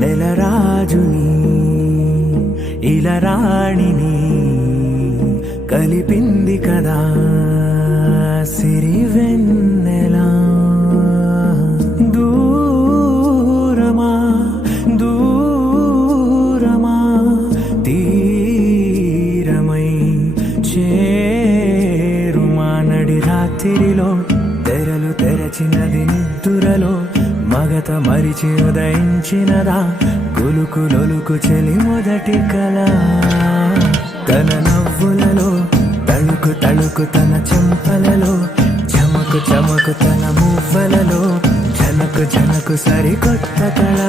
నెలరాజుని ఇలరాణిని కలిపింది కదా సిరివెన్ మగత మరిచి ఉదయించినదా? కులుకు నొలుకు చెలి మొదటి కళ. తన నవ్వులలో తళుకు తళుకు తన చెంపలలో చమకు చమకు తన మువ్వలలో జనకు జనకు సరికొత్త కళ.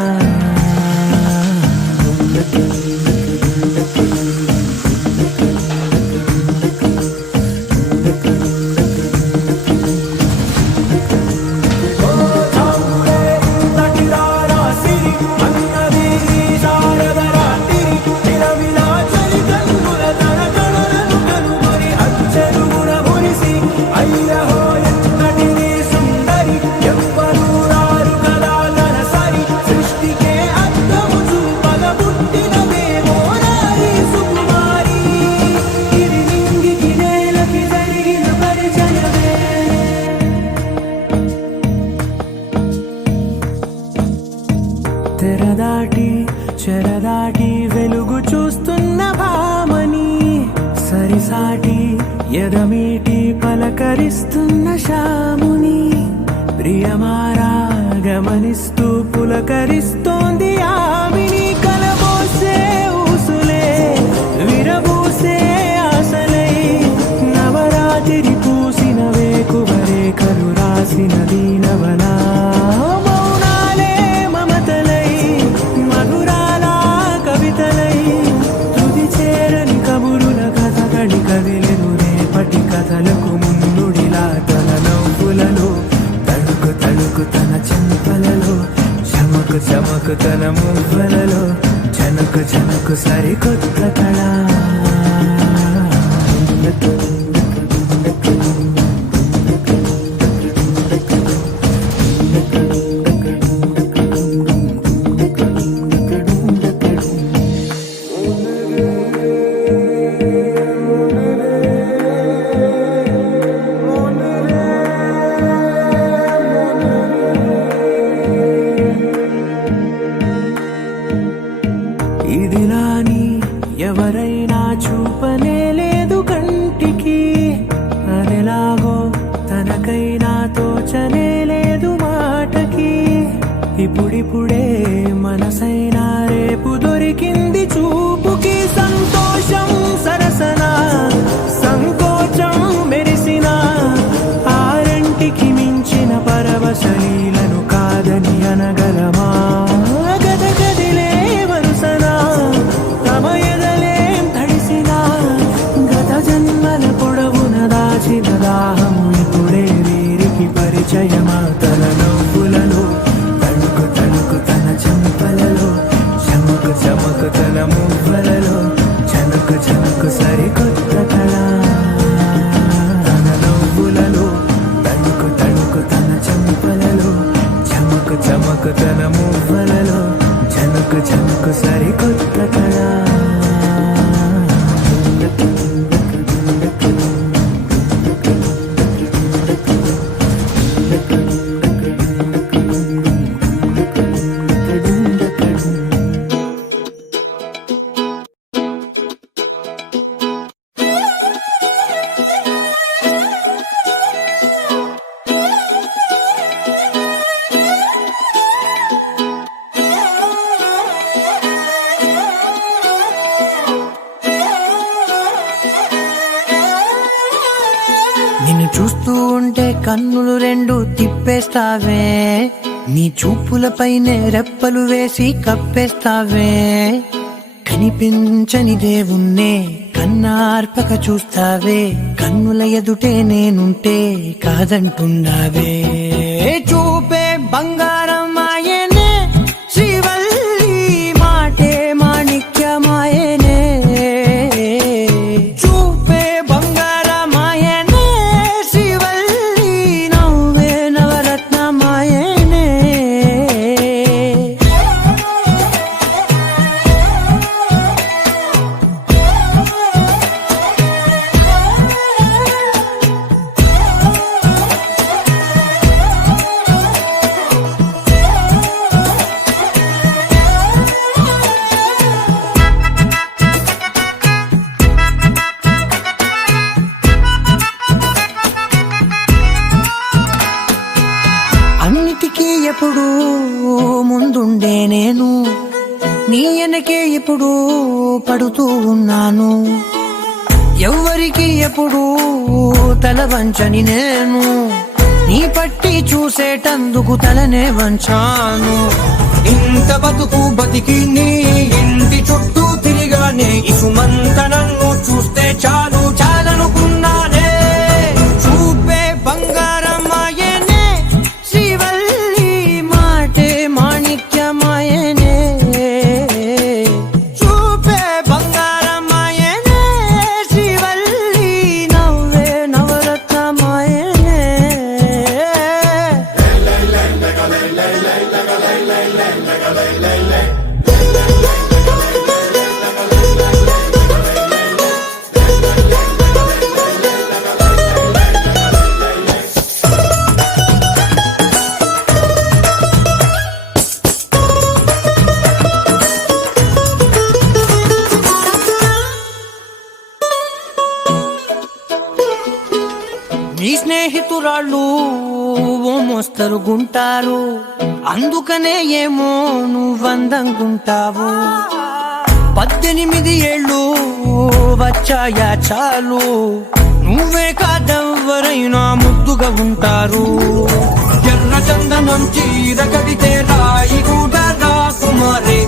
ఎదమీటి పలకరిస్తున్న శాముని ప్రియమారా గమనిస్తూ పులకరిస్తోంది ఆమె. చమకు చమకు తన మువ్వలలో చనుకు చనుకు సరికొత్త కళ తన మువ్వలలో చనుకు చనుకు సరికొత్త కళ కన్నులు రెండు తిప్పేస్తావే. నీ చూపులపైనే రెప్పలు వేసి కప్పేస్తావే. కనిపించని దేవుణ్ణే కన్నార్పక చూస్తావే. కన్నుల ఎదుటే నేనుంటే కాదంటున్నావే చూపే బంగారు ముందుండే నేను. నీ వెనకే ఇప్పుడు పడుతూ ఉన్నాను. ఎవ్వరికి ఎప్పుడు తల వంచని నేను. నీ పట్టి చూసేటందుకు తలనే వంచాను. ఇంత బతుకు బతికి నీ ఇంటి చుట్టూ తిరిగానే. ఇసుమంత నన్ను చూస్తే చాలు చాలనుకున్నా నీ స్నేహితురాళ్ళు ఓ మోస్తరు గుంటారు అందుకనే ఏమో నువ్వందంగుంటావు పద్దెనిమిది ఏళ్ళు వచ్చాయా చాలు. నువ్వే కాదెవ్వరైనా ముద్దుగా ఉంటారు. ఎర్ర చందనం చీర కడితే రాయి కూడా రాకుమారే.